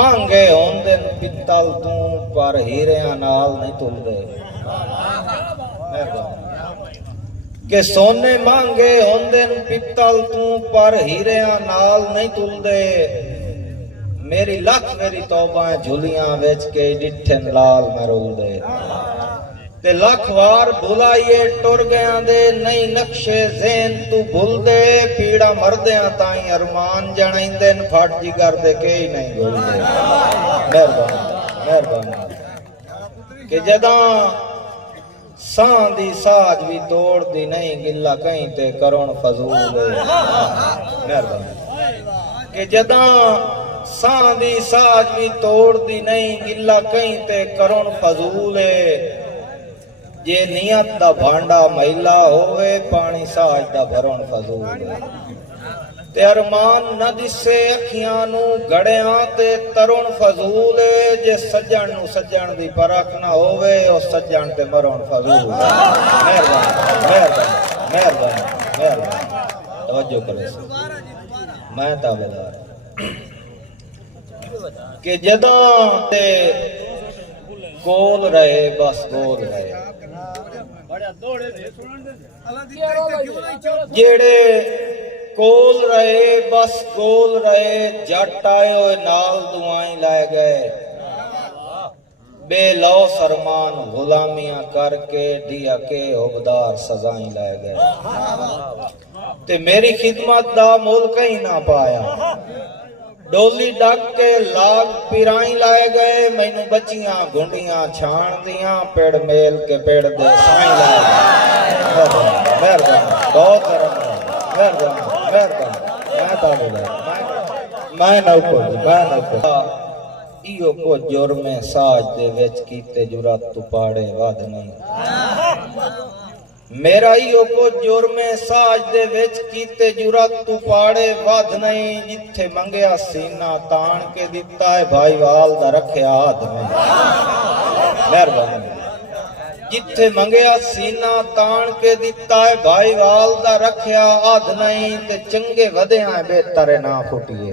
महंगे होंदे पित्तल तू पर हीरियां नाल नहीं तुलदे। कि सोने महंगे होंदे पित्तल तू पर हीरियां नाल नहीं तुलदे। मेरी लख मेरी तौबा झुलियां बेच के डिठन लाल मैं रुलदे। ते लख वार बुलाइए टुर गया दे नहीं नक्शे ज़हन तू भूल दे। पीड़ा मरदियां ताई अरमान जणाइंदे फट जिगर दे के ही नहीं भूलदे। मेहरबानी मेहरबानी कि जदा सां दी साज भी तोड़ दी नहीं गिला कहीं ते करुण फजूल। मेहरबानी कि जदा सां दी साज भी तोड़ दी नहीं गिला कहीं ते करुण फजूल। जे नियत दा भांडा मैला होवे पानी साज दा भरण फजूल। ते अरमान न दिसे अखियां नू गड़ियां ते तरुण फजूल। जे सज्जण नू सज्जण दी परख ना होवे ओ सज्जण ते मरण फजूल। मेहरबानी मेहरबानी मेहरबानी मेहरबानी तवज्जो करे मैं ताबेदार कि जदा ते कोल रहे बस गोल रहे। जेड़े कोल रहे बस गोल रहे। जट आए हुए नाल दुआएं लाए गए। बेलौ सरमान गुलामियां करके दिया के हुबदार सजाएं लाए गए। ते मेरी खिदमत दा मुल कहीं ना पाया। डोली डक के लाग पिराई लाए गए। मैनू बचियां गुंडियां छाण दियां पेड़ मेल के पेड़ दे साई लाए गए। मेहरबानी बहुत मेहरबानी मेहरबानी मैं नौकर इहो को जुर्मे साज दे विच कीते जुरत तू पाड़े वध नहीं। मेरा इहो को जुर्मे साज दे विच कीते जुरत तू पाड़े वध नहीं। जिथे मंगया सीना तान के दिता है भाई वाल दा रखया हाथ में। मेहरबानी जिथे मंगया सीना तान के दिता है भाई वाल दा रखया हाथ नहीं। ते चंगे वधिया बेहतर ना फुटिए।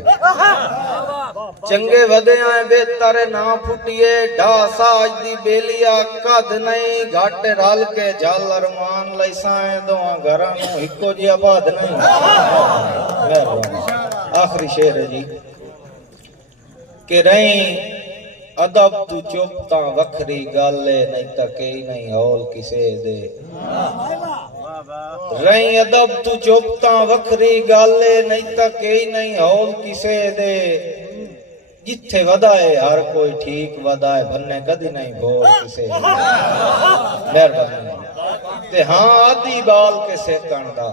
चंगे वधिया बेहतर ना फुटिए। ढा साज दी बेलिया कद नहीं। घट रल के जल अरमान लैसाए दोआ घरां नूं इक्को जिहा बाद नहीं। आखिरी शेर है जी कि रही अदब तू चुप ता वखरी गल नहीं तके नहीं हौल किसे दे। रही अदब तू चुप ता वखरी गल नहीं तके नहीं हौल किसे दे। जिथे वधाए हर कोई ठीक वधाए भन्ने कदी नहीं बोल किसे। मेहरबानी ते हाँ आदि बाल के सेकण दा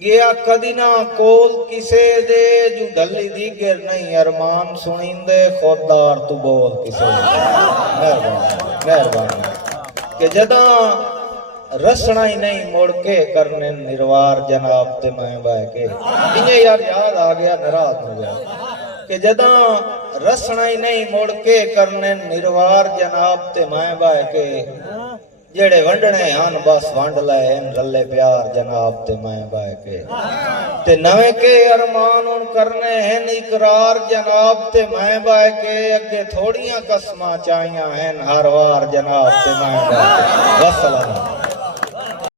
गया कदी ना कोल किसे दे। जू ढली दी गिर नहीं अरमान सुनिंदे खुददार तू बोल किसे। मेहरबानी मेहरबानी कि जदा रसना ही नहीं मुड़ के करने निर्वार जनाब ते मैं बह के। इन्हें यार याद आ गया नाराज हो गया कि जदा रसना ही नहीं मुड़ के करने निर्वार जनाब ते मैं बह के। जेड़े वंडने हन बस वंड ले रले प्यार जनाब ते मैं बह के। ते नवे के अरमान उन करने हैं इकरार जनाब ते मैं बह के। अगे थोड़ियां कसमां चाहियां हैं हर वार जनाब ते मैं बह के। वस्सलाम।